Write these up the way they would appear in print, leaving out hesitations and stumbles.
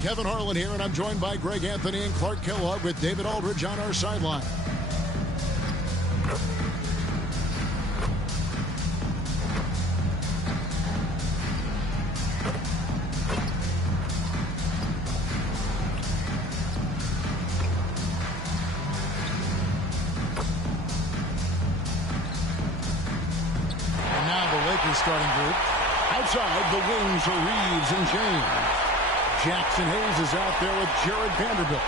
Kevin Harlan here, and I'm joined by Greg Anthony and Clark Kellogg with David Aldridge on our sideline. And now the Lakers starting group. Outside, the wings are Reeves and James. Jackson Hayes is out there with Jared Vanderbilt.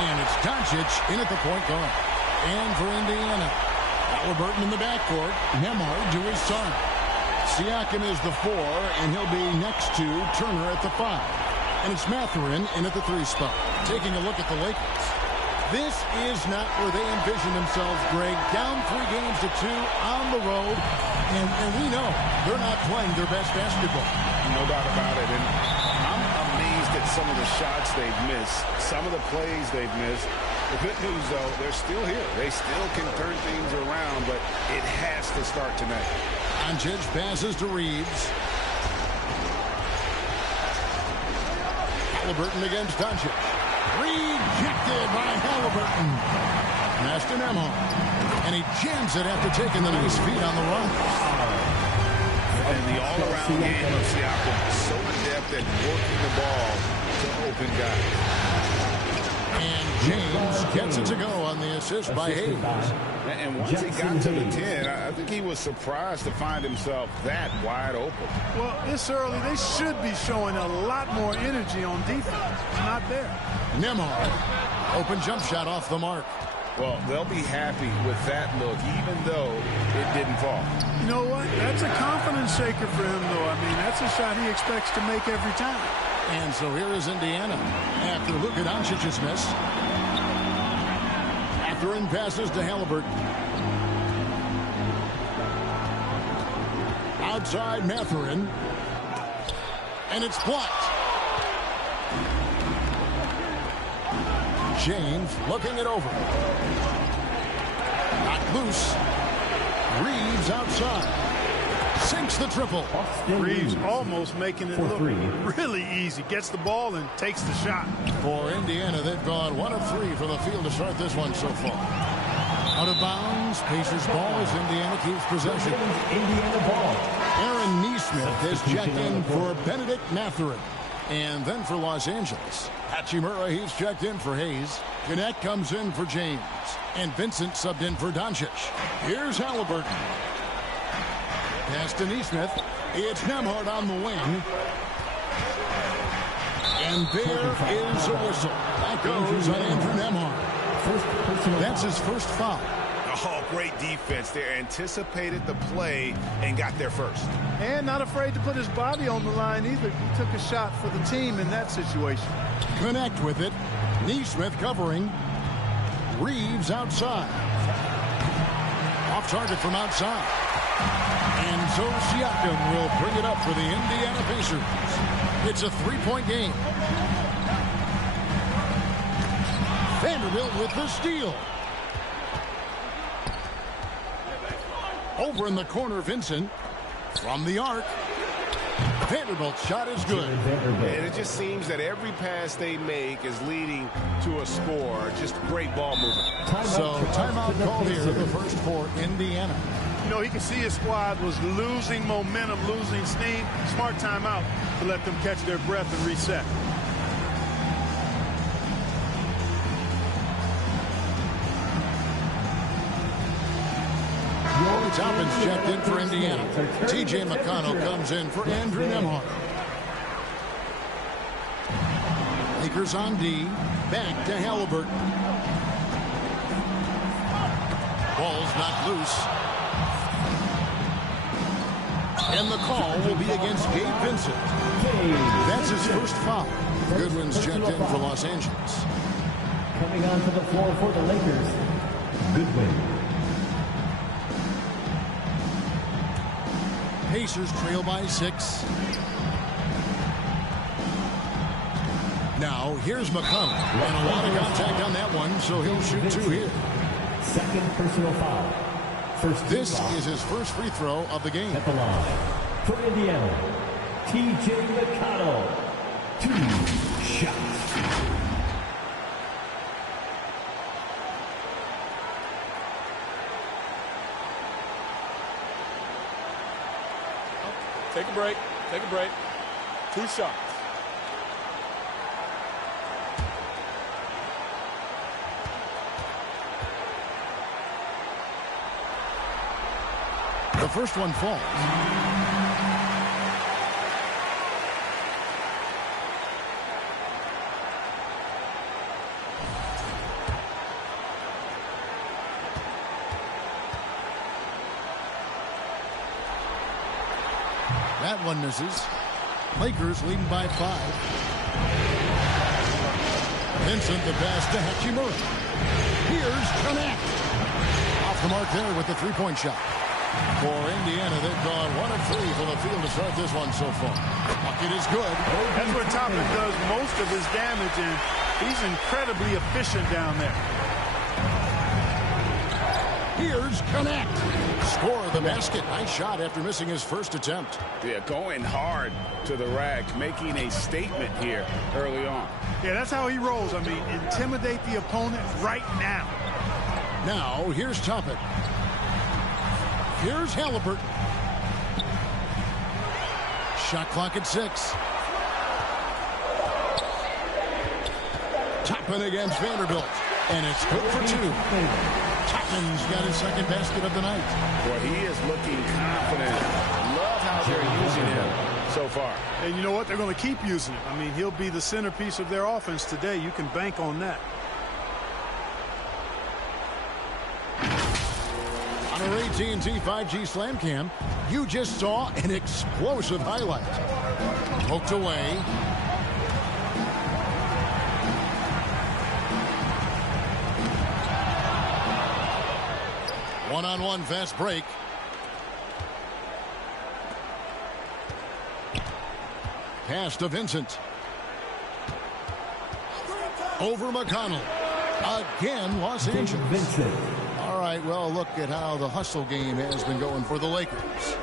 And it's Doncic in at the point guard. And for Indiana, Halliburton in the backcourt. Nembhard to his side. Siakam is the 4, and he'll be next to Turner at the 5. And it's Mathurin in at the 3 spot. Taking a look at the Lakers. This is not where they envision themselves, Greg. Down 3 games to 2 on the road. And we know they're not playing their best basketball. No doubt about it. And I'm amazed at some of the shots they've missed, some of the plays they've missed. The good news, though, they're still here. They still can turn things around, but it has to start tonight. Doncic passes to Reeves. Halliburton against Doncic. Rejected by Halliburton. Pass to Nembhard. And he jams it after taking the nice feed on the run. And the all-around game of Siakam so adept at working the ball to open guys. And James gets it to go on the assist by Hayes. And once he got to the 10, I think he was surprised to find himself that wide open. Well, it's early. They should be showing a lot more energy on defense. It's not there. Nembhard. Open jump shot off the mark. Well, they'll be happy with that look, even though it didn't fall. You know what? That's a confidence shaker for him, though. I mean, that's a shot he expects to make every time. And so here is Indiana. After Luka Doncic's miss. Mathurin passes to Halliburton. Outside Mathurin. And it's blocked. James looking it over. Not loose. Reeves outside. Sinks the triple. Reeves almost making it look really easy. Gets the ball and takes the shot. For Indiana, they've gone 1 of 3 from the field to start this one so far. Out of bounds. Pacers ball as Indiana keeps possession. Indiana ball. Aaron Nesmith has checked in for Benedict Mathurin. And then for Los Angeles, Hachimura, he's checked in for Hayes. Gannett comes in for James. And Vincent subbed in for Doncic. Here's Halliburton. Pass to Nesmith. It's Nembhard on the wing. And there is a whistle. That goes on Andrew Nembhard. That's his first foul. Oh, great defense. They anticipated the play and got there first. And not afraid to put his body on the line either. He took a shot for the team in that situation. Connect with it. Nesmith covering. Reeves outside. Off target from outside. And so Siakam will bring it up for the Indiana Pacers. It's a 3-point game. Vanderbilt with the steal. Over in the corner, Vincent. From the arc. Vanderbilt's shot is good. And it just seems that every pass they make is leading to a score. Just great ball movement. So timeout called here, the first for Indiana. You know, he could see his squad was losing momentum, losing steam. Smart timeout to let them catch their breath and reset. Toppin's checked in for Indiana. T.J. McConnell comes in for Andrew Nembhard. Lakers on D. Back to Halliburton. Ball's not loose. And the call will be against Gabe Vincent. That's his first foul. Goodwin's checked in for Los Angeles. Coming onto the floor for the Lakers, Goodwin. Pacers trail by 6. Now, here's McConnell. And a lot of contact on that one, so he'll shoot 2 here. Second personal foul. This is his first free throw of the game. At the line for Indiana, T.J. McConnell. 2 shots. Take a break. Take a break. 2 shots. The first one falls. That one misses. Lakers leading by 5. Vincent the pass to Hachimura. Here's Connect. Off the mark there with the three-point shot. For Indiana, they've gone 1 of 3 from the field to start this one so far. Bucket is good. That's where Toppin does most of his damage, and he's incredibly efficient down there. Here's Connect. Score the basket. Nice shot after missing his first attempt. Yeah, going hard to the rack, making a statement here early on. Yeah, that's how he rolls. I mean, intimidate the opponent right now. Now, here's Toppin. Here's Halliburton. Shot clock at 6. Toppin against Vanderbilt. And it's good for 2. Toppin's got his second basket of the night. Well, he is looking confident. Love how they're using him so far. And you know what? They're going to keep using him. I mean, he'll be the centerpiece of their offense today. You can bank on that. On our AT&T 5G Slam Cam, you just saw an explosive highlight. Poked away. One-on-one fast break. Pass to Vincent. Over McConnell. Again, Los Angeles. Vincent. All right, well, look at how the hustle game has been going for the Lakers.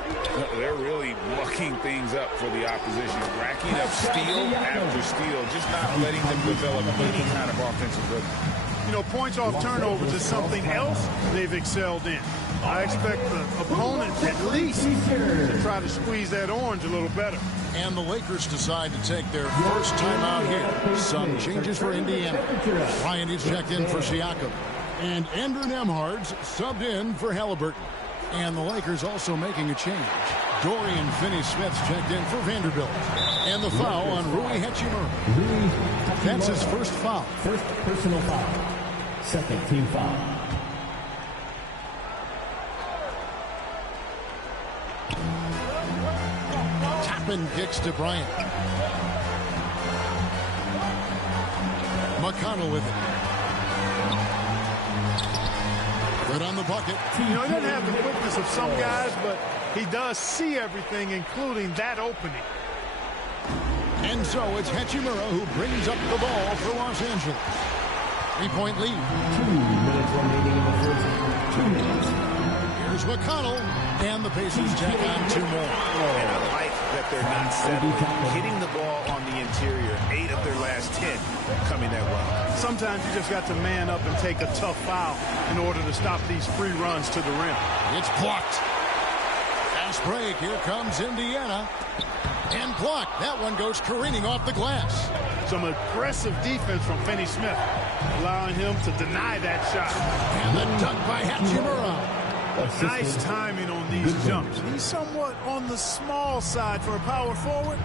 They're really mucking things up for the opposition, racking up steal after steal, just not letting them develop any kind of offensive rhythm. You know, points off turnovers is something else they've excelled in. I expect the opponent at least to try to squeeze that orange a little better. And the Lakers decide to take their first time out here. Some changes for Indiana. Bryant is checked in for Siakam. And Andrew Nembhard's subbed in for Halliburton. And the Lakers also making a change. Dorian Finney-Smith's checked in for Vanderbilt. And the foul on Rui Hachimura. That's his first foul. First personal foul. Second team foul. Toppin kicks to Bryant. McConnell with it. Good on the bucket. You know, he doesn't have the quickness of some guys, but he does see everything, including that opening. And so it's Hachimura who brings up the ball for Los Angeles. 3-point lead. 2 minutes remaining in the first. 2 minutes. Here's McConnell, and the Pacers tack on 2 more. And I like that they're not settling, hitting the ball on the interior. 8 of their last 10 coming that way. Sometimes you just got to man up and take a tough foul in order to stop these free runs to the rim. It's blocked. Fast break. Here comes Indiana. And blocked. That one goes careening off the glass. Some aggressive defense from Finney-Smith, allowing him to deny that shot. And the dunk by Hachimura. Nice timing on these jumps. He's somewhat on the small side for a power forward,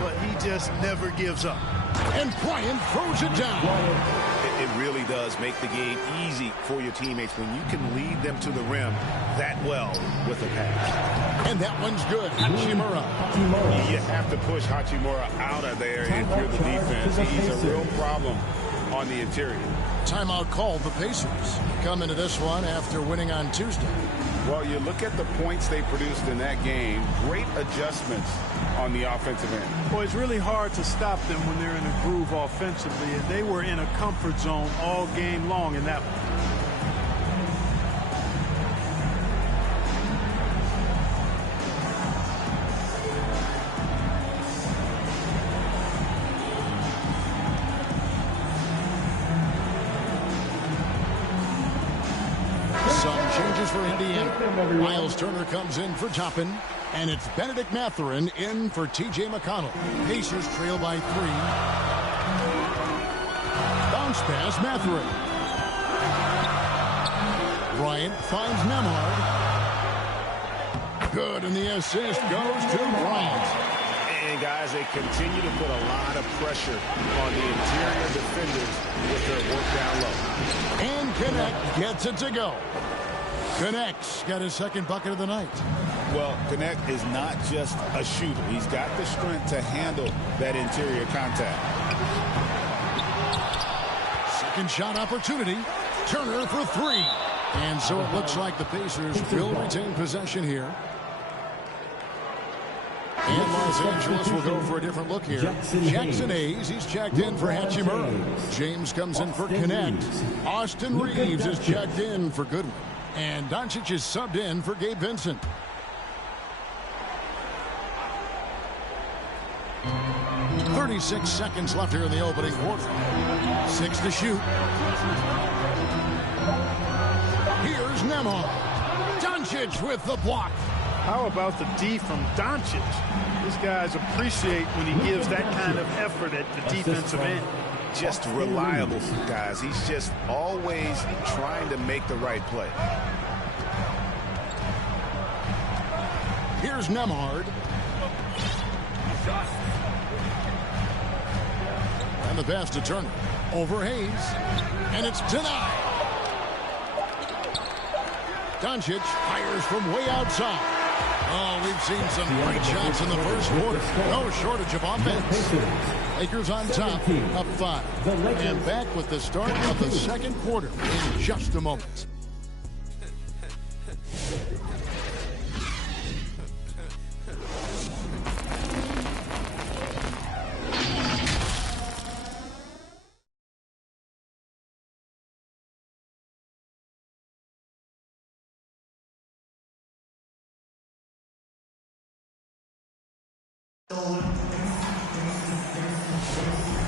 but he just never gives up. And Bryant throws it down. It really does make the game easy for your teammates when you can lead them to the rim that well with a pass. And that one's good. Hachimura. You have to push Hachimura out of there if you're the defense. He's a real problem on the interior. Timeout called the Pacers. Come into this one after winning on Tuesday. Well, you look at the points they produced in that game. Great adjustments on the offensive end. Boy, it's really hard to stop them when they're in a groove offensively, and they were in a comfort zone all game long in that one. Some changes for Indiana. Miles Turner comes in for Toppin. And it's Benedict Mathurin in for T.J. McConnell. Pacers trail by 3. Bounce pass, Mathurin. Bryant finds Nembhard. Good, and the assist goes to Bryant. And, guys, they continue to put a lot of pressure on the interior defenders with their work down low. And Connect gets it to go. Connect's got his second bucket of the night. Well, Connect is not just a shooter. He's got the strength to handle that interior contact. Second shot opportunity. Turner for 3. And so it looks like the Pacers will retain possession here. And Los Angeles will go for a different look here. Jackson Hayes, he's checked in for Hachimura. James comes in for Connect. Austin Reeves is checked in for Goodwin. And Doncic is subbed in for Gabe Vincent. .36 seconds left here in the opening quarter. 6 to shoot. Here's Nembhard. Doncic with the block. How about the D from Doncic? These guys appreciate when he gives that kind of effort at the defensive end. Just reliable, guys. He's just always trying to make the right play. Here's Nembhard. And the pass to Turner. Over Hayes. And it's denied. Doncic fires from way outside. Oh, we've seen some great shots in the first quarter. No shortage of offense. Lakers on top, up 5. And back with the start of the second quarter in just a moment.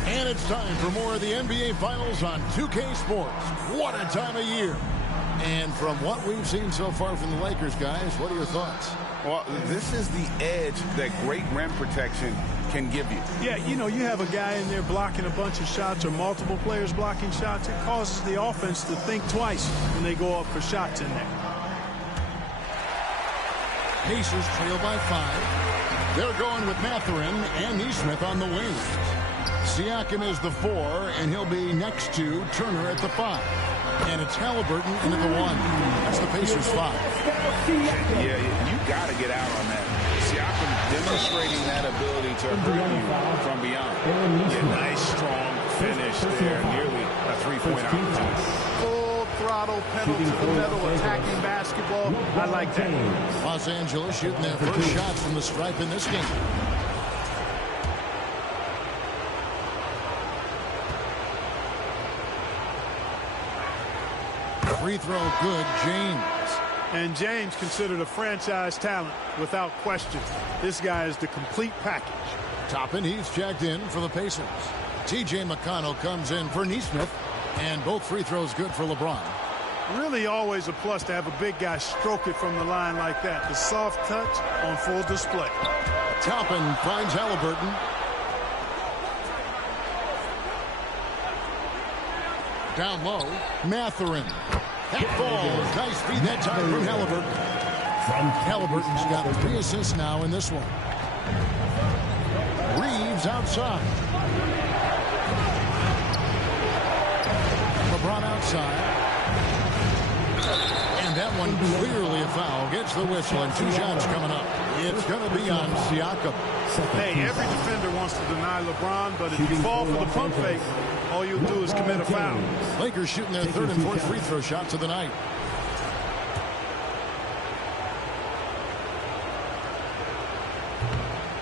And it's time for more of the NBA Finals on 2K Sports. What a time of year. And from what we've seen so far from the Lakers, guys, what are your thoughts? Well, this is the edge that great rim protection can give you. Yeah, you know, you have a guy in there blocking a bunch of shots or multiple players blocking shots. It causes the offense to think twice when they go up for shots in there. Pacers trail by 5. They're going with Mathurin and Nesmith on the wings. Siakam is the 4, and he'll be next to Turner at the 5. And it's Halliburton into the 1. That's the Pacers 5. Yeah, you got to get out on that. Siakam demonstrating that ability to hurt you from beyond. Yeah, nice, strong finish there. Nearly a three-point opportunity. Full throttle, pedal to the metal, attacking basketball. I like that. Los Angeles shooting their first shots from the stripe in this game. Free throw good, James. And James considered a franchise talent without question. This guy is the complete package. Toppin, he's checked in for the Pacers. T.J. McConnell comes in for Nesmith. And both free throws good for LeBron. Really always a plus to have a big guy stroke it from the line like that. The soft touch on full display. Toppin finds Halliburton. Down low, Mathurin. That falls. Nice feed that time from Halliburton. Halliburton's got 3 assists now in this one. Reeves outside. LeBron outside. And that one clearly a foul. Gets the whistle, and 2 shots coming up. It's going to be on Siakam. Hey, every defender wants to deny LeBron, but if you fall for the pump fake, all you'll do is commit a foul. Lakers shooting their 3rd and 4th free throw shots of the night.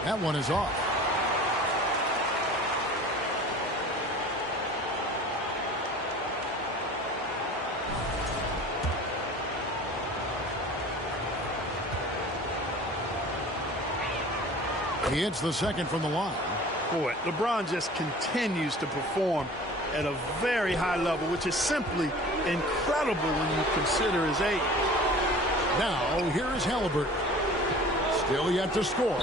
That one is off. He hits the second from the line. Boy, LeBron just continues to perform at a very high level, which is simply incredible when you consider his age. Now, here is Halliburton. Still yet to score.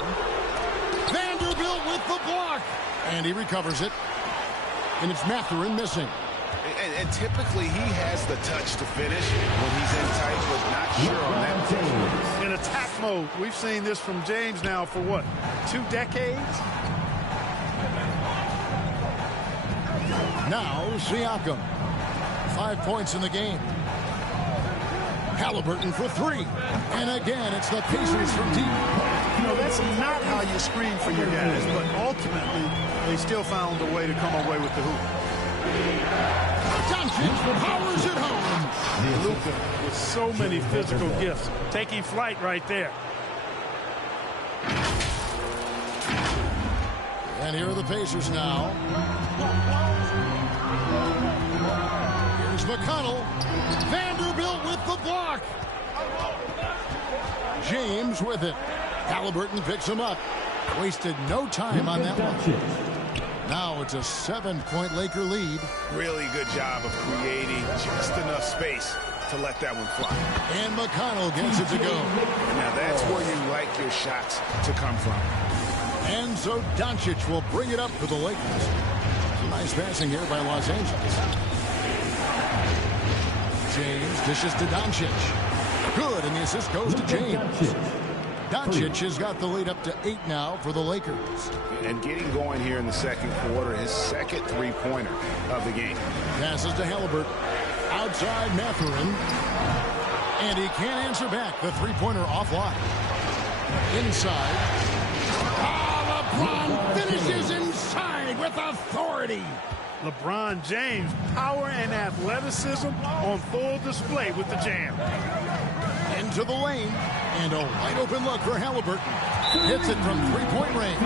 Vanderbilt with the block. And he recovers it. And it's Mathurin missing. And typically he has the touch to finish when he's in tight, but not sure on that. In attack mode, we've seen this from James now for what, 2 decades? Now Siakam. 5 points in the game. Halliburton for 3. And again, it's the Pacers from deep. You know, that's not how you screen for your guys, but ultimately, they still found a way to come away with the hoop. Doncic powers it home. Luka with so many physical gifts, taking flight right there. And here are the Pacers now. Here's McConnell. Vanderbilt with the block. James with it. Halliburton picks him up. Wasted no time on that one. Now it's a 7-point Laker lead. Really good job of creating just enough space to let that one fly. And McConnell gets it to go. Now that's where you like your shots to come from. And so Doncic will bring it up for the Lakers. Some nice passing here by Los Angeles. James dishes to Doncic. Good, and the assist goes to James. Doncic has got the lead up to 8 now for the Lakers. And getting going here in the second quarter, his second three-pointer of the game. Passes to Halliburton. Outside Mathurin. And he can't answer back. The three-pointer offline. Inside. LeBron finishes inside with authority. LeBron James, power and athleticism on full display with the jam. Into the lane. And a wide open look for Halliburton. Hits it from three-point range.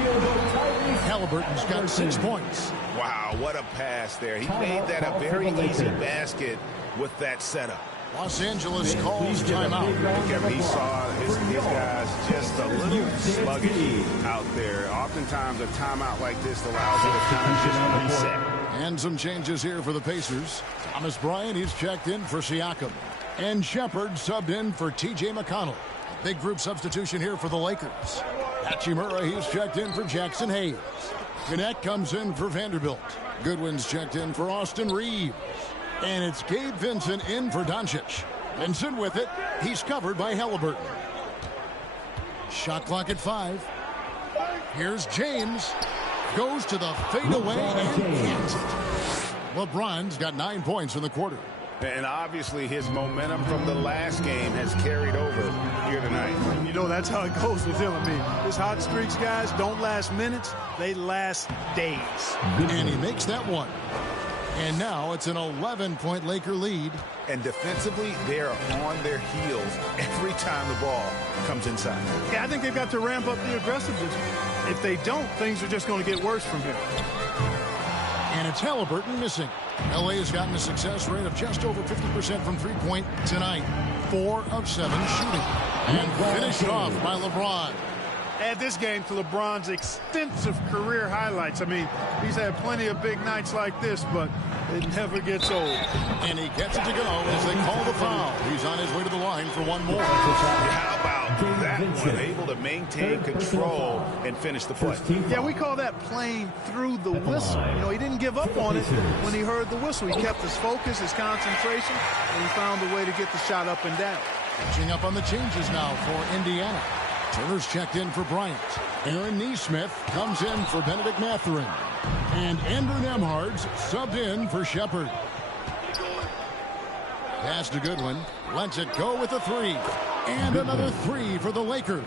Halliburton's got 6 points. Wow, what a pass there. He made that a very easy basket with that setup. Los Angeles calls timeout. He saw his guys just a little sluggish out there. Oftentimes a timeout like this allows you to kind of just reset. And some changes here for the Pacers. Thomas Bryant, he's checked in for Siakam. And Shepard subbed in for T.J. McConnell. A big group substitution here for the Lakers. Hachimura, he's checked in for Jackson Hayes. Gannett comes in for Vanderbilt. Goodwin's checked in for Austin Reeves. And it's Gabe Vincent in for Doncic. Vincent with it. He's covered by Halliburton. Shot clock at 5. Here's James. Goes to the fadeaway and hits it. LeBron's got 9 points in the quarter. And obviously his momentum from the last game has carried over here tonight. You know, that's how it goes with him. I mean, his hot streaks, guys, don't last minutes. They last days. And he makes that one. And now it's an 11-point Laker lead. And defensively, they're on their heels every time the ball comes inside. Yeah, I think they've got to ramp up the aggressiveness. If they don't, things are just going to get worse from here. And it's Halliburton missing. LA has gotten a success rate of just over 50% from three-point tonight. 4 of 7 shooting. And finished off by LeBron. Add this game to LeBron's extensive career highlights. I mean, he's had plenty of big nights like this, but it never gets old. And he gets it to go as they call the foul. He's on his way to the line for one more. How about that one? Able to maintain control and finish the play. Yeah, we call that playing through the whistle. You know, he didn't give up on it when he heard the whistle. He kept his focus, his concentration, and he found a way to get the shot up and down. Catching up on the changes now for Indiana. Turner's checked in for Bryant. Aaron Nesmith comes in for Benedict Mathurin. And Andrew Nembhard's subbed in for Shepard. Pass to Goodwin. Lets it go with a 3. And another 3 for the Lakers.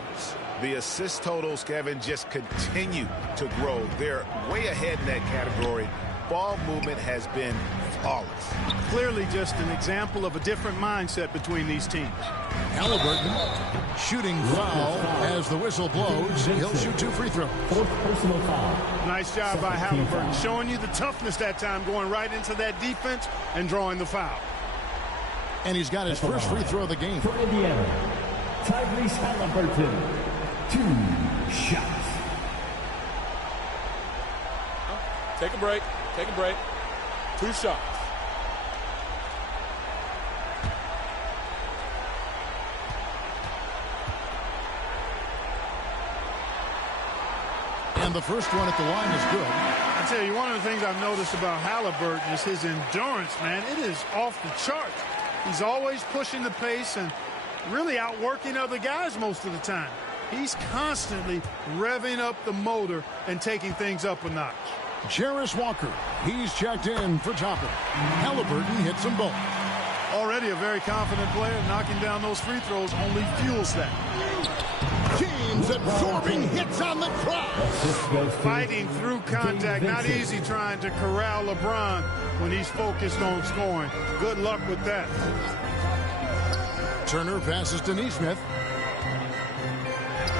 The assist totals, Kevin, just continue to grow. They're way ahead in that category. Ball movement has been flawless. Clearly just an example of a different mindset between these teams. Halliburton shooting foul as the whistle blows. He'll shoot 2 free throws. Personal foul. Nice job by Halliburton, showing you the toughness that time, going right into that defense and drawing the foul. And he's got his first free throw of the game. For Indiana, Tyrese Halliburton. 2 shots. Take a break. Take a break. 2 shots. And the first one at the line is good. I tell you, one of the things I've noticed about Halliburton is his endurance, man. It is off the charts. He's always pushing the pace and really outworking other guys most of the time. He's constantly revving up the motor and taking things up a notch. Jarris Walker, he's checked in for Toppin. Halliburton hits them both. Already a very confident player. Knocking down those free throws only fuels that. James absorbing hits on the cross. Fighting through contact. Not easy trying to corral LeBron when he's focused on scoring. Good luck with that. Turner passes to Neesmith.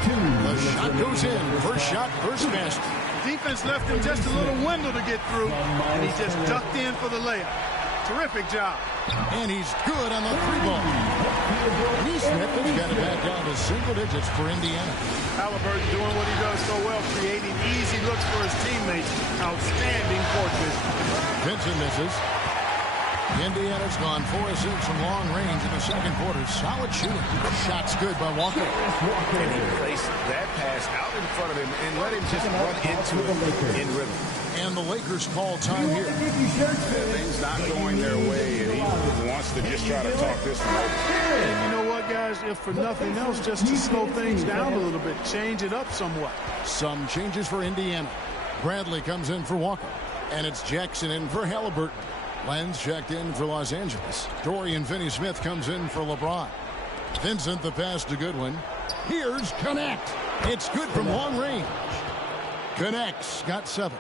The shot goes in. First shot, first basket. Defense left him just a little window to get through, and he just ducked in for the layup. Terrific job. And he's good on the three ball. Neesmith has got it back down to single digits for Indiana. Halliburton doing what he does so well, creating easy looks for his teammates. Outstanding court vision. Vincent misses. Indiana's gone 4 of 6 from long range in the second quarter. Solid shooting. Shot's good by Walker. And he placed that pass out in front of him and let him just run into it in rhythm. And the Lakers call time here. Things not going their way, and he wants to just try to talk this one over. And you know what, guys? If for nothing else, just to slow things down a little bit, change it up somewhat. Some changes for Indiana. Bradley comes in for Walker. And it's Jackson in for Halliburton. Lenz checked in for Los Angeles. Dorian Finney-Smith comes in for LeBron. Vincent the pass to Goodwin. Here's Connect. It's good from long range. Connect's got 7.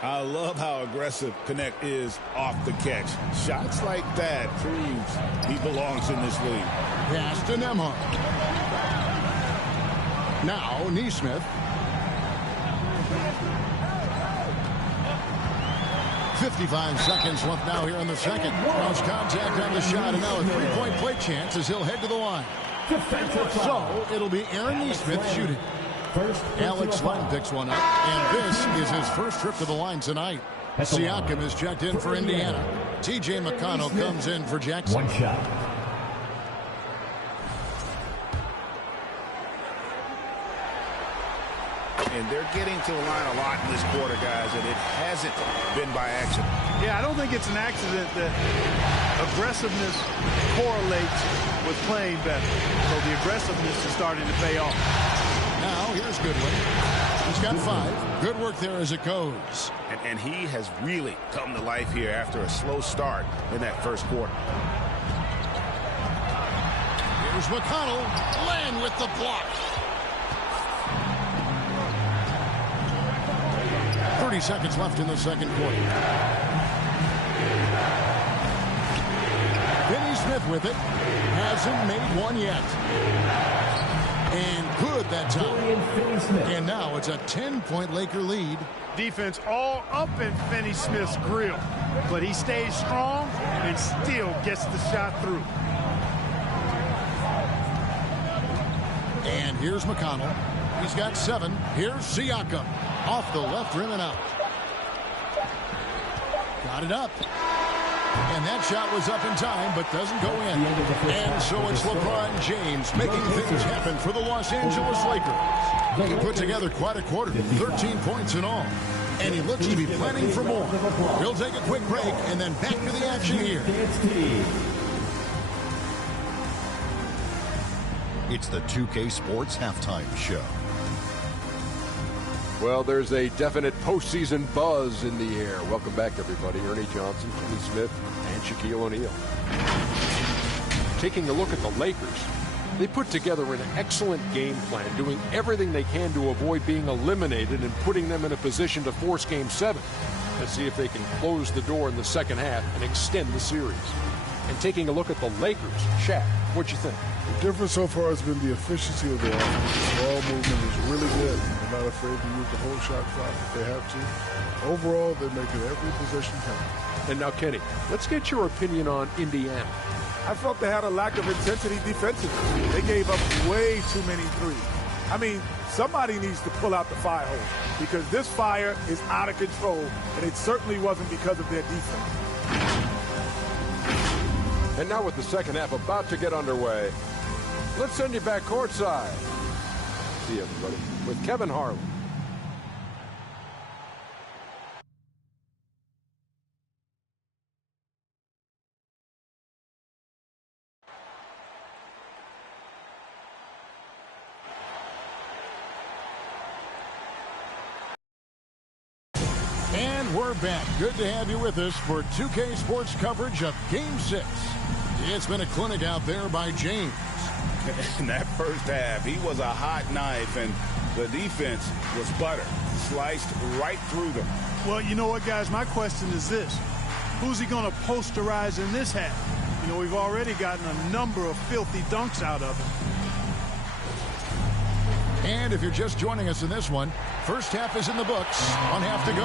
I love how aggressive Connect is off the catch. Shots like that proves he belongs in this league. Pass to Nembhard. Now Neesmith. 55 seconds left now here in the second. Cross contact on the shot, and now a three-point play chance as he'll head to the line. So it'll be Aaron Neesmith shooting. Alex Len picks one up, and this is his first trip to the line tonight. Siakam is checked in for Indiana. T.J. McConnell comes in for Jackson. One shot. And they're getting to the line a lot in this quarter, guys, and it hasn't been by accident. Yeah, I don't think it's an accident that aggressiveness correlates with playing better. So the aggressiveness is starting to pay off. Now here's Goodwin. He's got 5. Good work there as it goes. And he has really come to life here after a slow start in that first quarter. Here's McConnell. Len with the block. 30 seconds left in the second quarter. Finney-Smith with it. Hasn't made one yet. And good that time. And now it's a 10-point Laker lead. Defense all up in Finney-Smith's grill. But he stays strong and still gets the shot through. And here's McConnell. He's got 7. Here's Siakam. Off the left rim and out. Got it up. And that shot was up in time, but doesn't go in. And so it's LeBron James making things happen for the Los Angeles Lakers. He put together quite a quarter, 13 points in all. And he looks to be planning for more. We'll take a quick break and then back to the action here. It's the 2K Sports Halftime Show. Well, there's a definite postseason buzz in the air. Welcome back, everybody. Ernie Johnson, Jimmy Smith, and Shaquille O'Neal. Taking a look at the Lakers, they put together an excellent game plan, doing everything they can to avoid being eliminated and putting them in a position to force Game 7. Let's see if they can close the door in the second half and extend the series. And taking a look at the Lakers, Shaq, what'd you think? The difference so far has been the efficiency of the offense. The ball movement is really good. They're not afraid to use the whole shot clock if they have to. Overall, they're making every possession count. And now, Kenny, let's get your opinion on Indiana. I felt they had a lack of intensity defensively. They gave up way too many threes. I mean, somebody needs to pull out the fire hose because this fire is out of control, and it certainly wasn't because of their defense. And now with the second half about to get underway, let's send you back courtside. See you, everybody, with Kevin Harlan. we're back. Good to have you with us for 2K Sports coverage of Game 6. It's been a clinic out there by James. In that first half, he was a hot knife, and the defense was butter. Sliced right through them. Well, you know what, guys? My question is this. Who's he going to posterize in this half? You know, we've already gotten a number of filthy dunks out of him. And if you're just joining us in this one, first half is in the books. 1 half to go.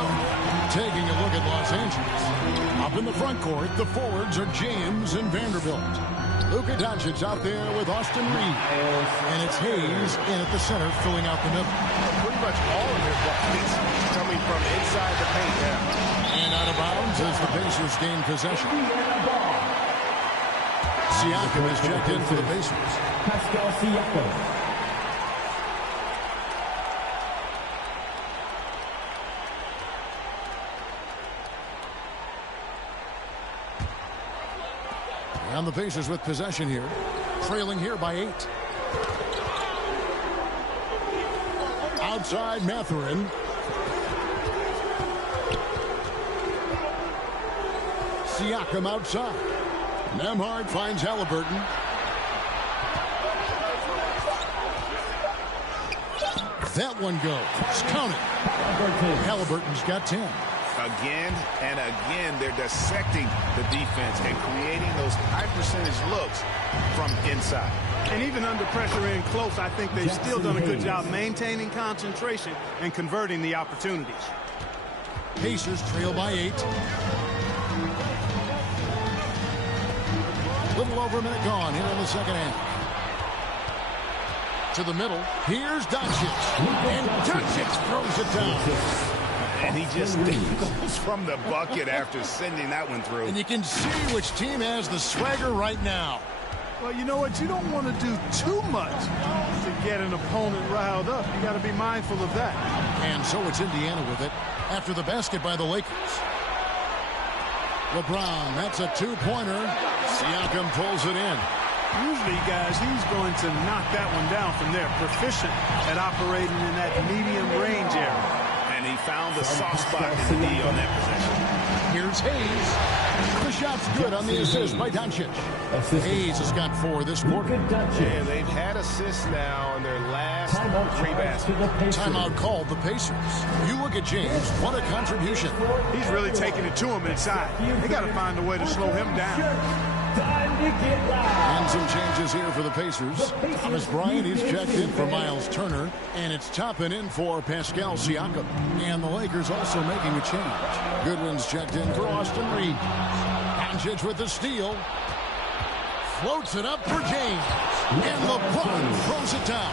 Taking a look at Los Angeles. Up in the front court, the forwards are James and Vanderbilt. Luka Doncic out there with Austin Reeves. And it's Hayes in at the center, filling out the middle. Pretty much all of their buckets coming from inside the paint now. And out of bounds as the Pacers gain possession. Siakam is checked in for the Pacers. Pascal Siakam. And the Pacers with possession here. Trailing here by 8. Outside Mathurin. Siakam outside. Nembhard finds Halliburton. That one goes. Count it. Halliburton's got 10. Again and again, they're dissecting the defense and creating those high percentage looks from inside. And even under pressure in close, I think they've still done a good job maintaining concentration and converting the opportunities. Pacers trail by 8. Little over a minute gone here in the second half. To the middle. Here's Doncic. And Doncic throws it down. And he just goes from the bucket after sending that one through. And you can see which team has the swagger right now. Well, you know what? You don't want to do too much to get an opponent riled up. You got to be mindful of that. And so it's Indiana with it after the basket by the Lakers. LeBron, that's a two-pointer. Siakam pulls it in. Usually, guys, he's going to knock that one down from there. Proficient at operating in that medium range area. And he found the soft spot in the knee on that possession. Here's Hayes. The shot's good on the assist by Doncic. Hayes has got 4 this quarter. And they've had assists now on their last 3 baskets. Timeout called the Pacers. You look at James. What a contribution. He's really taking it to him inside. They got to find a way to slow him down. And some changes here for the Pacers. Thomas Bryant, he's checked in for Miles Turner. And it's Toppin in for Pascal Siakam. And the Lakers also making a change. Goodwin's checked in for Austin Reeves. Doncic with the steal. Floats it up for James. And LeBron throws it down.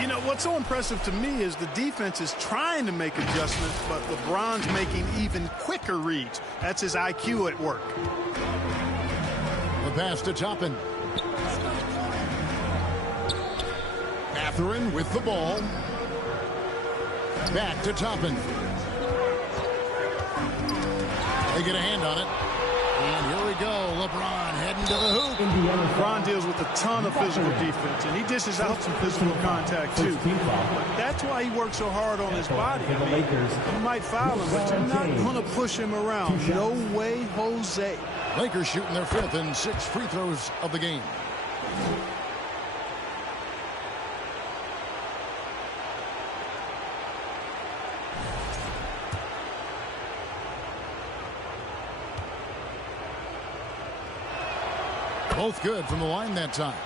You know, what's so impressive to me is the defense is trying to make adjustments, but LeBron's making even quicker reads. That's his IQ at work. The pass to Toppin. Mathurin with the ball. Back to Toppin. They get a hand on it. And here we go. LeBron heading to the hoop. LeBron deals with a ton of physical defense, and he dishes out some physical contact, too. That's why he works so hard on his body. I mean, you might foul him, but you're not going to push him around. No way, Jose. Lakers shooting their 5th and 6th free throws of the game. Both good from the line that time.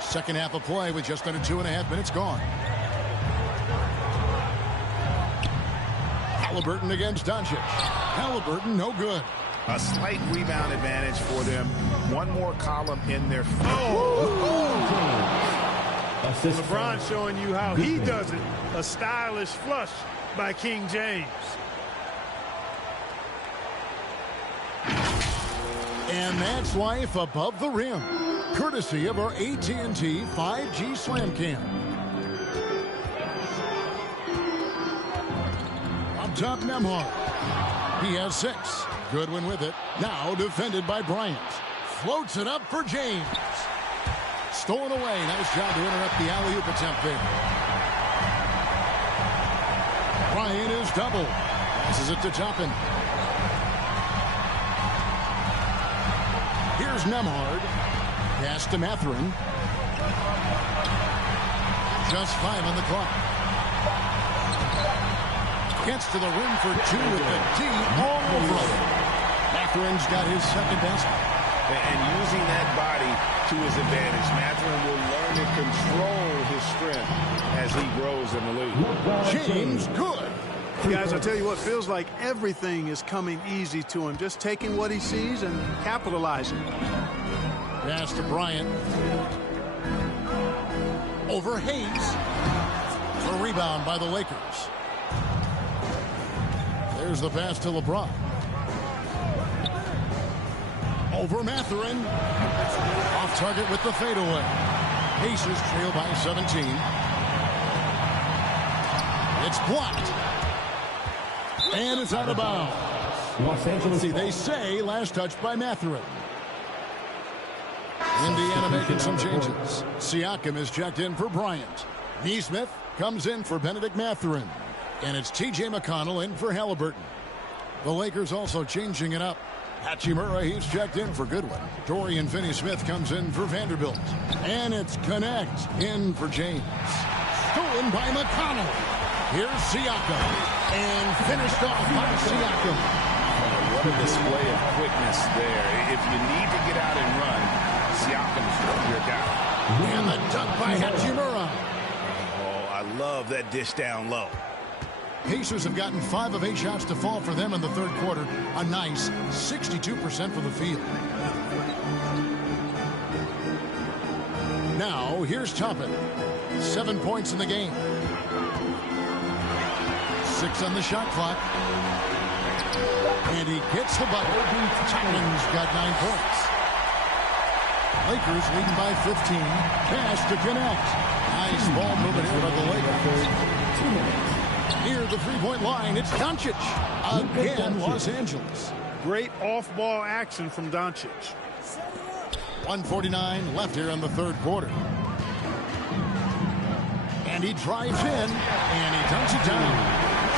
Second half of play with just under 2.5 minutes gone. Halliburton against Doncic. Halliburton, no good. A slight rebound advantage for them. One more column in their favor. LeBron showing you how he does it. A stylish flush by King James. And that's life above the rim. Courtesy of our AT&T 5G Slam Cam. Up top, Nembhard. He has 6. Goodwin with it. Now defended by Bryant. Floats it up for James. Stolen away. Nice job to interrupt the alley-oop attempt there. Bryant is double. Passes it to Toppin. Here's Nembhard. Pass to Mathurin. Just 5 on the clock. Gets to the rim for 2 with the D all over him. Mathurin's got his second basket. And using that body to his advantage, Mathurin will learn to control his strength as he grows in the league. James good. Guys, I tell you what, feels like everything is coming easy to him. Just taking what he sees and capitalizing. Pass to Bryant. Over Hayes. A rebound by the Lakers. There's the pass to LeBron. Over Mathurin. Off target with the fadeaway. Pacers trail by 17. It's blocked. And it's out of bounds. Los Angeles. See, they say last touch by Mathurin. Indiana making some changes. Siakam is checked in for Bryant. Nesmith comes in for Benedict Mathurin. And it's T.J. McConnell in for Halliburton. The Lakers also changing it up. Hachimura, he's checked in for Goodwin. Dorian Finney-Smith comes in for Vanderbilt. And it's Connect in for James. Stolen by McConnell. Here's Siakam. And finished off by Siakam. What a display of quickness there. If you need to get out and run, Siakam's your guy. And the dunk by Hachimura. Oh, I love that dish down low. Pacers have gotten 5 of 8 shots to fall for them in the third quarter. A nice 62% from the field. Now, here's Toppin. 7 points in the game. 6 on the shot clock. And he gets the bucket. Toppin's got 9 points. Lakers leading by 15. Pass to Connect. Nice ball movement here by the Lakers. 2 minutes. Near the three-point line, it's Doncic. Again, Los Angeles. Great off-ball action from Doncic. 1:49 left here in the third quarter. And he drives in, and he dunks it down.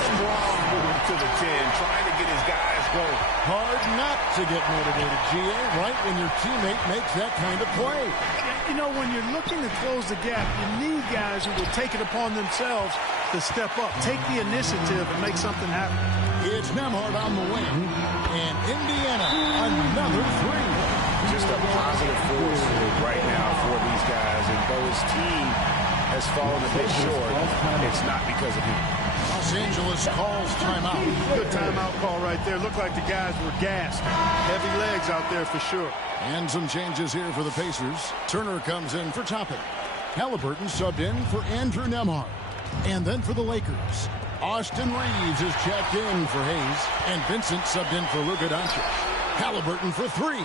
Strong moving to the 10, trying to get his guys going. Hard not to get motivated, GA, right when your teammate makes that kind of play. You know, when you're looking to close the gap, you need guys who will take it upon themselves to step up, take the initiative, and make something happen. It's Nembhard on the wing, and Indiana, another 3. Just a positive force right now for these guys, and though his team has fallen a bit short, it's not because of him. Los Angeles calls timeout. Good timeout call right there. Looked like the guys were gassed. Heavy legs out there for sure. And some changes here for the Pacers. Turner comes in for Toppin. Halliburton subbed in for Andrew Nembhard. And then for the Lakers, Austin Reeves is checked in for Hayes. And Vincent subbed in for Luka Doncic. Halliburton for 3.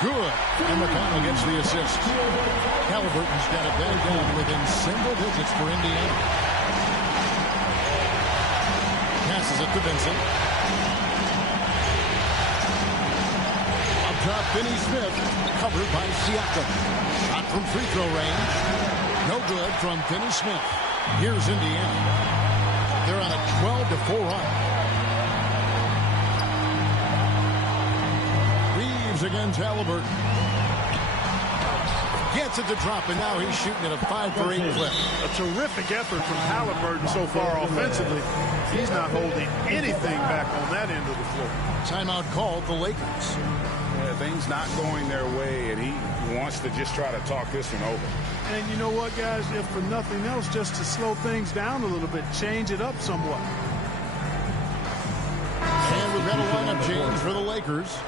Good. And McConnell gets the assist. Halliburton's got it back down within single digits for Indiana. Passes it to Vincent. Up top, Finney-Smith, covered by Siakam. Shot from free throw range. No good from Finney-Smith. Here's Indiana. They're on a 12-4 run. Reeves against Halliburton. Gets it to drop, and now he's shooting at a 5-for-8 clip. A terrific effort from Halliburton so far offensively. He's not holding anything back on that end of the floor. Timeout called the Lakers. Yeah, things not going their way, and he wants to just try to talk this one over. And you know what, guys? If for nothing else, just to slow things down a little bit, change it up somewhat. And we've got a lineup change for the Lakers.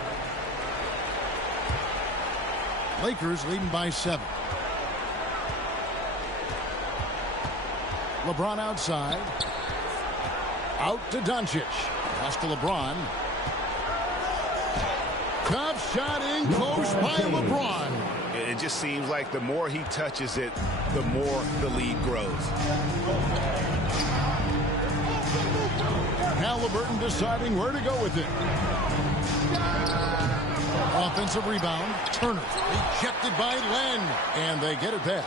Lakers leading by 7. LeBron outside. Out to Doncic. Pass to LeBron. Tough shot in close by LeBron. It just seems like the more he touches it, the more the lead grows. Halliburton deciding where to go with it. Offensive rebound. Turner ejected by Len. And they get it back.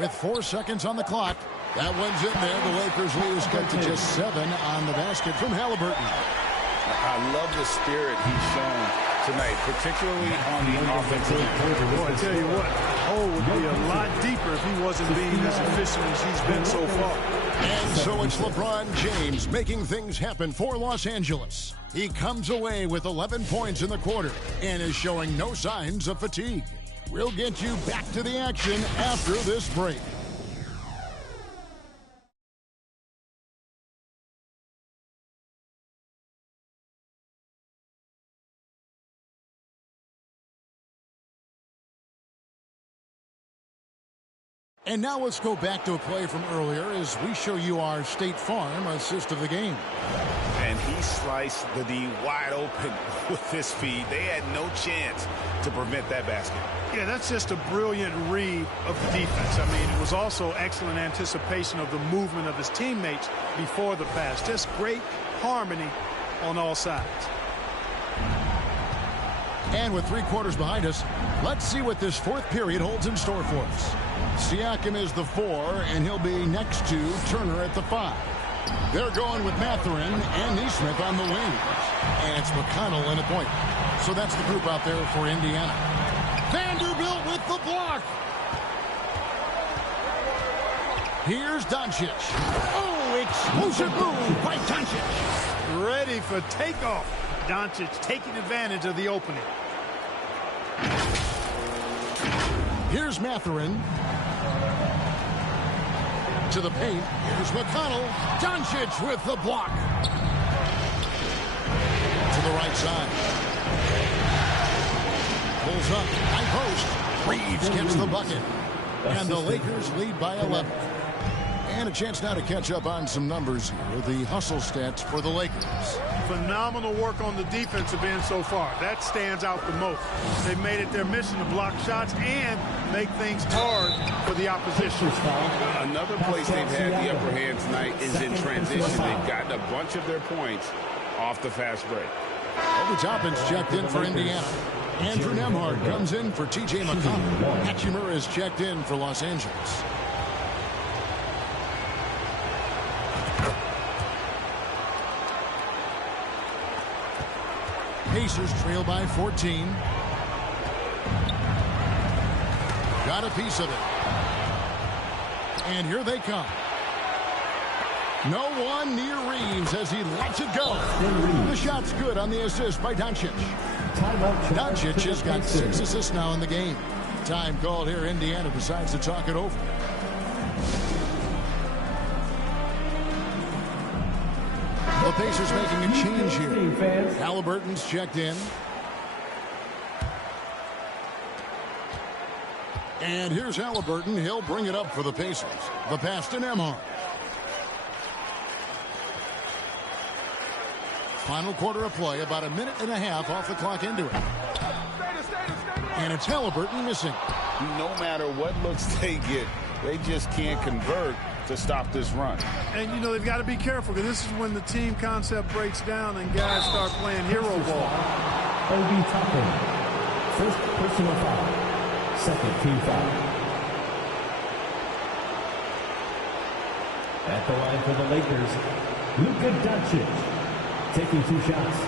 With 4 seconds on the clock, That one's in there. The Lakers lead is cut to just 7 on the basket from Halliburton. I love the spirit he's shown tonight, particularly on the offensive end. Boy, I tell you what, hole would be a lot deeper if he wasn't being as efficient as he's been so far. And so it's LeBron James making things happen for Los Angeles. He comes away with 11 points in the quarter and is showing no signs of fatigue. We'll get you back to the action after this break. And now let's go back to a play from earlier as we show you our State Farm assist of the game. And he sliced the D wide open with this feed. They had no chance to prevent that basket. Yeah, that's just a brilliant read of the defense. I mean, it was also excellent anticipation of the movement of his teammates before the pass. Just great harmony on all sides. And with 3 quarters behind us, let's see what this 4th period holds in store for us. Siakam is the 4, and he'll be next to Turner at the 5. They're going with Mathurin and Nesmith on the wings. And it's McConnell in at point. So that's the group out there for Indiana. Vanderbilt with the block. Here's Doncic. Oh, explosive move by Doncic. Ready for takeoff. Doncic taking advantage of the opening. Here's Mathurin. To the paint. Here's McConnell. Doncic with the block. To the right side. Pulls up. High post. Reeves gets the bucket. And the Lakers lead by 11. And a chance now to catch up on some numbers here. The hustle stats for the Lakers. Phenomenal work on the defensive end so far. That stands out the most. They've made it their mission to block shots and make things hard for the opposition. Another place they've had the upper hand tonight is in transition. They've gotten a bunch of their points off the fast break. Obi Toppin's checked in for Indiana. Andrew Nembhard comes in for T.J. McConnell. Hatchimer is checked in for Los Angeles. Pacers trail by 14. Got a piece of it. And here they come. No one near Reeves as he lets it go. The shot's good on the assist by Doncic. Doncic has got 6 assists now in the game. Time called here. Indiana decides to talk it over. The Pacers making a change here. Halliburton's checked in. And here's Halliburton. He'll bring it up for the Pacers. The pass to Nembhard. Final quarter of play, about a minute and a half off the clock into it. And it's Halliburton missing. No matter what looks they get, they just can't convert to stop this run. And, you know, they've got to be careful because this is when the team concept breaks down and guys start playing hero ball. Obi Toppin, first personal foul, second team foul. At the line for the Lakers, Luka Doncic, taking 2 shots.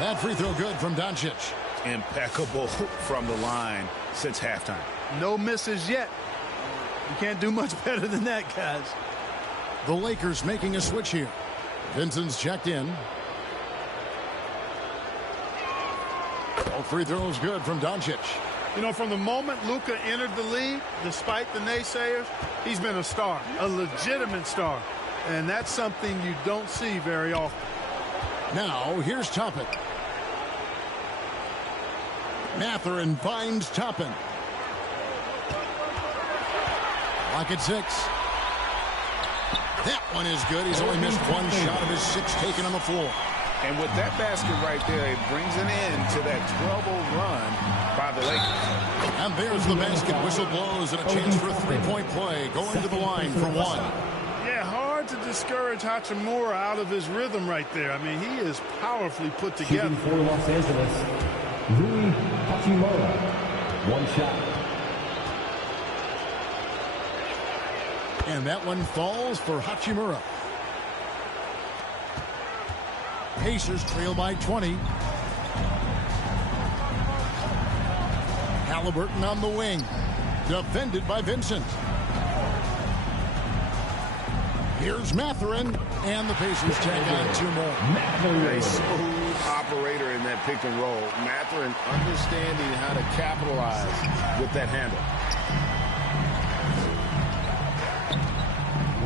That free throw good from Doncic. Impeccable from the line since halftime. No misses yet. You can't do much better than that, guys. The Lakers making a switch here. Vincent's checked in. All free throws good from Doncic. You know, from the moment Luka entered the league, despite the naysayers, he's been a star, a legitimate star. And that's something you don't see very often. Now, here's Toppin. Mathurin finds Toppin. Lock at 6. That one is good. He's only missed 1 shot of his 6 taken on the floor. And with that basket right there, it brings an end to that 12-0 run by the Lakers. And there's the basket. Whistle blows and a chance for a 3-point play. Going to the line for 1. Yeah, hard trying to discourage Hachimura out of his rhythm right there. I mean, he is powerfully put together. Shooting for Los Angeles, Rui Hachimura. One shot. And that one falls for Hachimura. Pacers trail by 20. Halliburton on the wing. Defended by Vincent. Here's Mathurin. And the Pacers tag on 2 more. A smooth operator in that pick and roll. Mathurin understanding how to capitalize with that handle.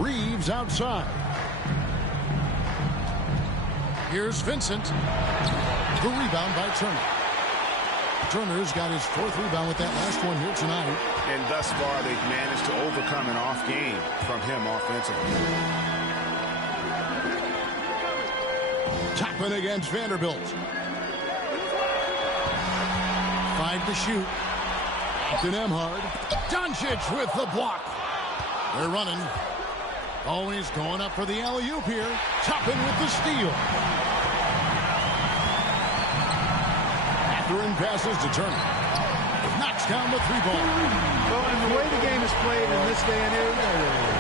Reeves outside. Here's Vincent. The rebound by Turner. Turner's got his 4th rebound with that last one here tonight. And thus far, they've managed to overcome an off game from him offensively. Toppin against Vanderbilt. 5 to shoot. Captain Emhard. Doncic with the block. They're running. Oh, he's going up for the alley-oop here. Toppin with the steal. Mathurin passes to Turner. Knocks down the 3-ball. Well, and the way the game is played in this day and age,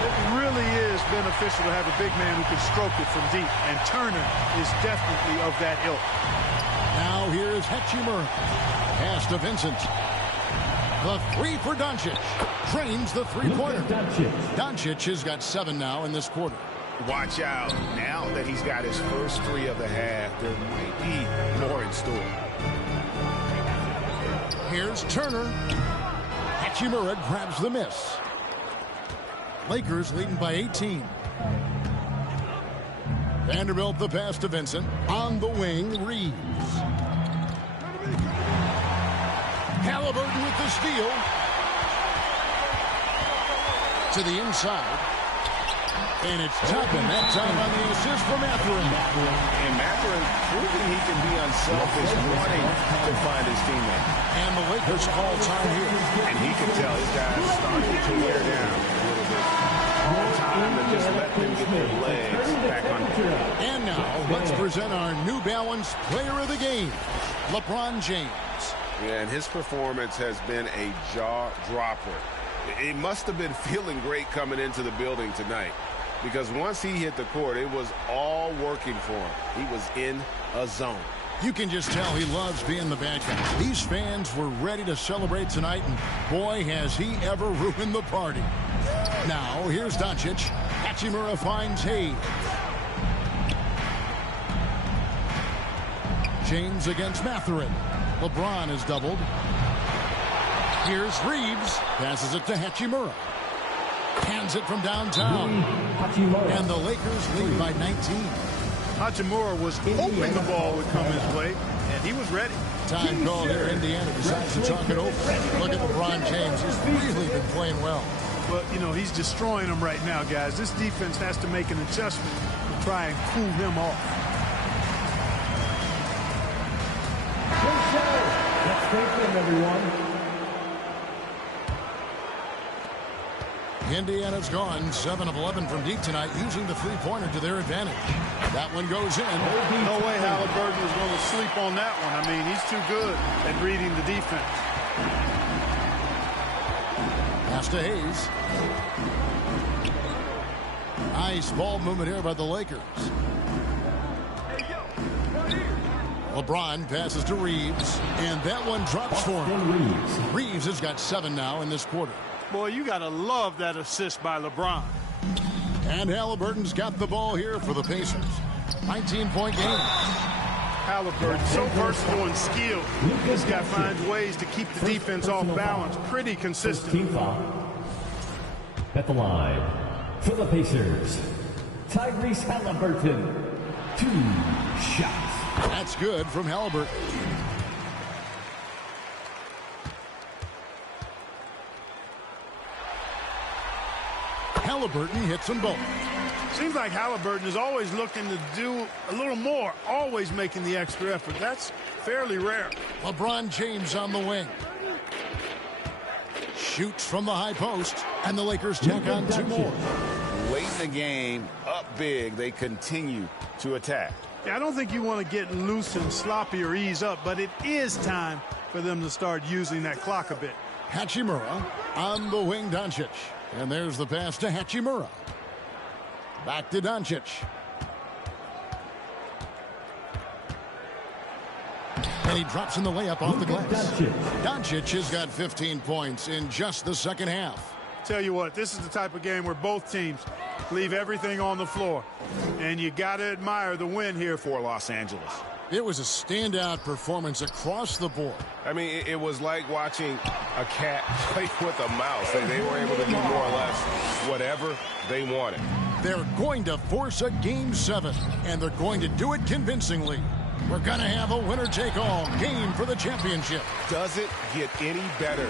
it really is beneficial to have a big man who can stroke it from deep. And Turner is definitely of that ilk. Now here's Hachimura. Pass to Vincent. The 3 for Doncic. Drains the 3-pointer. Doncic has got 7 now in this quarter. Watch out. Now that he's got his first 3 of the half, there might be more in store. Here's Turner. Hachimura grabs the miss. Lakers leading by 18. Vanderbilt the pass to Vincent. On the wing, Reeves. Halliburton with the steal. To the inside. And it's Toppin that time on the assist for Mathurin. And Mathurin proving he can be unselfish, wanting to find his teammate. And the Lakers call time here. And he can tell his guys starting to wear down a little bit. All time to just let them get their legs back on. And now, let's present our New Balance Player of the Game, LeBron James. Yeah, and his performance has been a jaw-dropper. He must have been feeling great coming into the building tonight, because once he hit the court, it was all working for him. He was in a zone. You can just tell he loves being the bad guy. These fans were ready to celebrate tonight, and boy, has he ever ruined the party. Now, here's Doncic. Hachimura finds Hayes. James against Mathurin. LeBron is doubled. Here's Reeves. Passes it to Hachimura. Hands it from downtown. And the Lakers lead by 19. Hachimura was hoping the ball would come his way, and he was ready. Time call here. Indiana decides to talk it over. Look at LeBron James. He's really been playing well. But, you know, he's destroying them right now, guys. This defense has to make an adjustment to try and cool him off. Let's thank them, everyone. Indiana's gone 7 of 11 from deep tonight, using the 3-pointer to their advantage. That one goes in. No way Halliburton is going to sleep on that one. I mean, he's too good at reading the defense. Pass to Hayes. Nice ball movement here by the Lakers. LeBron passes to Reeves, and that one drops for him. Reeves has got 7 now in this quarter. Boy, you got to love that assist by LeBron. And Halliburton's got the ball here for the Pacers. 19-point game. Halliburton, so versatile and skilled. This guy finds ways to keep the defense off balance pretty consistent. Team foul. At the line for the Pacers, Tyrese Halliburton. 2 shots. That's good from Halliburton. Halliburton hits them both. Seems like Halliburton is always looking to do a little more, always making the extra effort. That's fairly rare. LeBron James on the wing. Shoots from the high post, and the Lakers tack on 2 more. Late the game up big, they continue to attack. Yeah, I don't think you want to get loose and sloppy or ease up, but it is time for them to start using that clock a bit. Hachimura on the wing, Doncic. And there's the pass to Hachimura. Back to Doncic. And he drops in the layup off the glass. Doncic has got 15 points in just the second half. Tell you what, this is the type of game where both teams leave everything on the floor. And you got to admire the win here for Los Angeles. It was a standout performance across the board. I mean, it was like watching a cat play with a mouse. They were able to do more or less whatever they wanted. They're going to force a Game 7, and they're going to do it convincingly. We're going to have a winner-take-all game for the championship. Does it get any better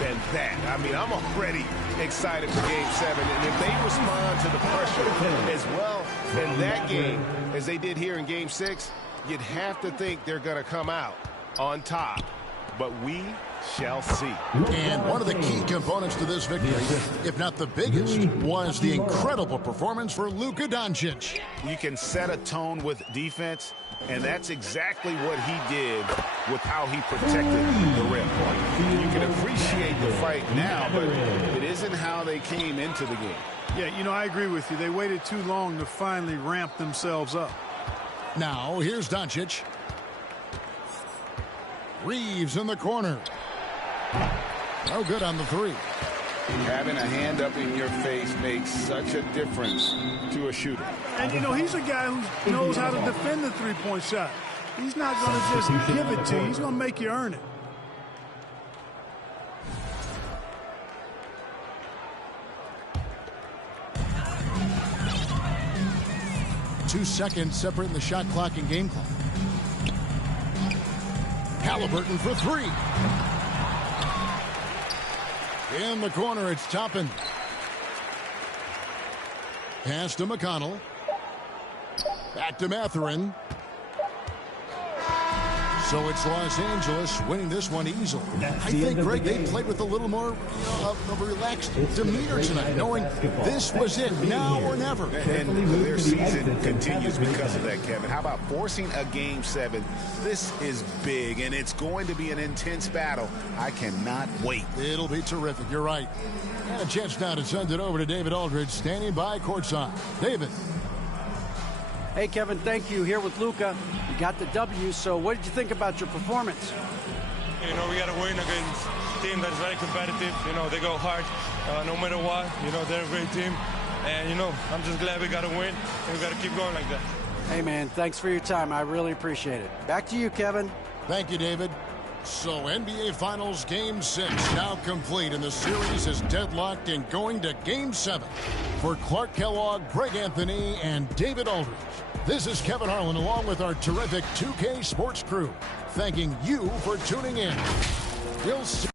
than that? I mean, I'm already excited for Game 7. And if they respond to the pressure as well in that game as they did here in Game 6, you'd have to think they're going to come out on top. But we shall see. And one of the key components to this victory, if not the biggest, was the incredible performance for Luka Doncic. You can set a tone with defense, and that's exactly what he did with how he protected the rim. You can appreciate the fight now, but it isn't how they came into the game. Yeah, you know, I agree with you. They waited too long to finally ramp themselves up. Now, here's Doncic. Reeves in the corner. No good on the three. Having a hand up in your face makes such a difference to a shooter. And, you know, he's a guy who knows how to defend the three-point shot. He's not going to just give it to you. He's going to make you earn it. Two seconds separating the shot clock and game clock. Halliburton for three. In the corner, it's Toppin. Pass to McConnell. Back to Mathurin. So it's Los Angeles winning this one easily. I think, Greg, they played with a little more of a relaxed demeanor tonight, knowing this was it, now or never. And their season continues because of that, Kevin. How about forcing a Game 7? This is big, and it's going to be an intense battle. I cannot wait. It'll be terrific. You're right. And a chance now to send it over to David Aldridge, standing by courtside. David. Hey, Kevin, thank you. Here with Luka. You got the W, so what did you think about your performance? You know, we got to win against a team that's very competitive. You know, they go hard no matter what. You know, they're a great team. And, you know, I'm just glad we got to win, and we got to keep going like that. Hey, man, thanks for your time. I really appreciate it. Back to you, Kevin. Thank you, David. So NBA Finals Game 6 now complete, and the series is deadlocked and going to Game 7. For Clark Kellogg, Greg Anthony, and David Aldridge, this is Kevin Harlan along with our terrific 2K Sports crew, thanking you for tuning in. We'll see.